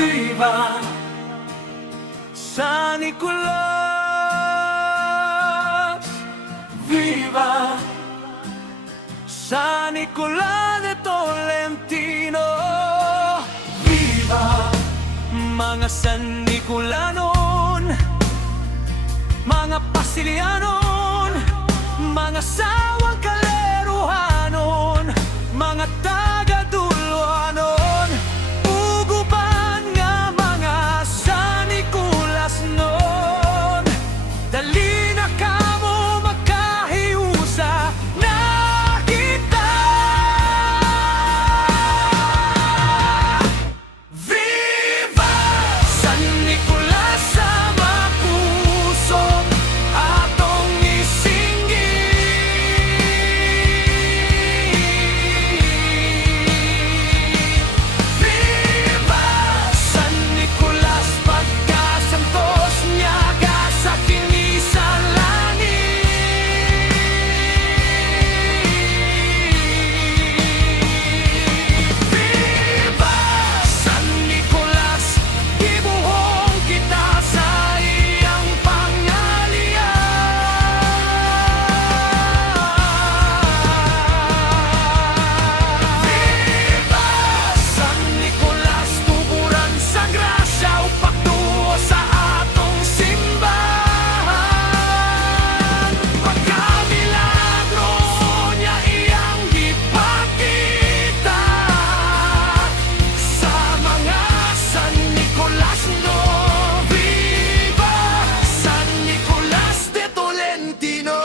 Viva San Nicolas! Viva San Nicolas de Tolentino! Viva mga San Nicolanon, mga Pasilianon, mga sawang kaleruhanon, mga taga-Duluanon, uguban nga mga San Nicolas nun. Dali na kamo magkahiusa na kita. Viva San Nicolas sa mapuso atong isinggi. Viva San Nicolas pagkasantos niyaga sa kinisan langit. Viva San Nicolas, gibuhong kita sa iyang pangalian. Viva San Nicolas, tuburan sa grasya upak tuo sa atong simbahan. Pagkamilagro niya iyang gipakita sa mga San Nicolas no. Viva San Nicolas de Tolentino!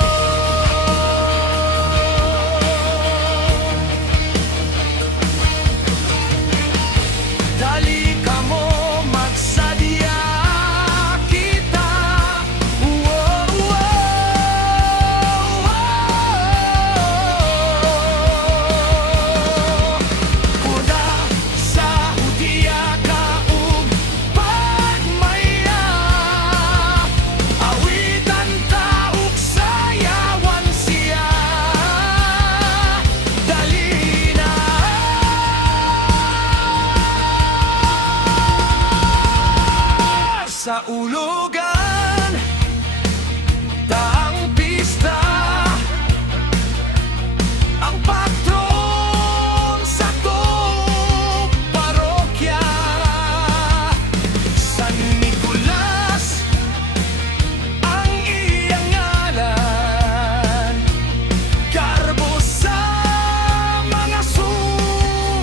Dali ka mo magsadya kita. Wow, wow, wow. Kuda sa Hudiya kaug pagmaya, awitan taug sayawan siya. Dali na sa ulugan, daang pista, ang patron sa tuong parokya. San Nicolas ang iyang ngalan, garbo sa mga Subuanong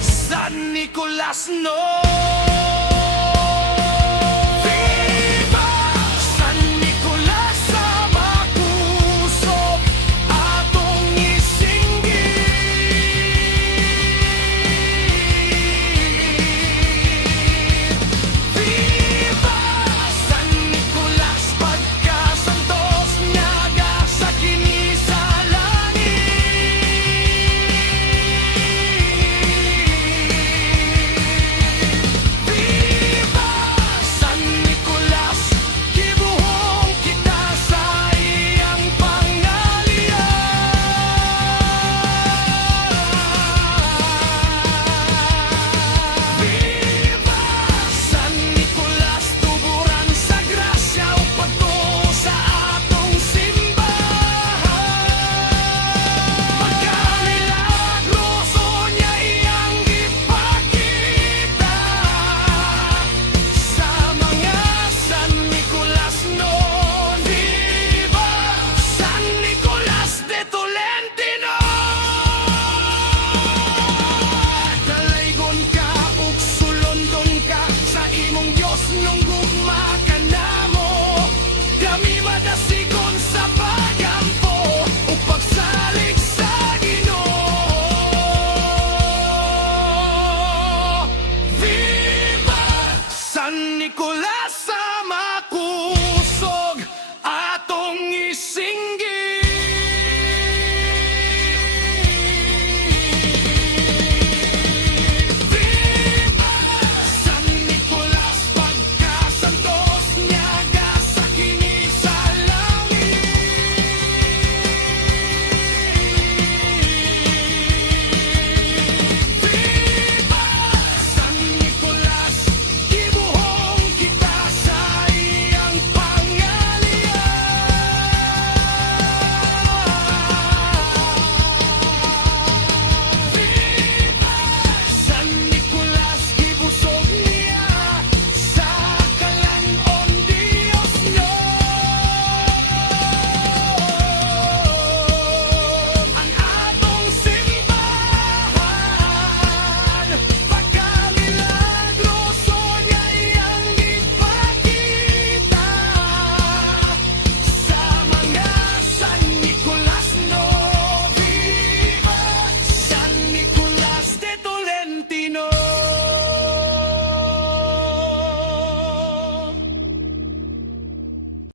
San Nicolas no.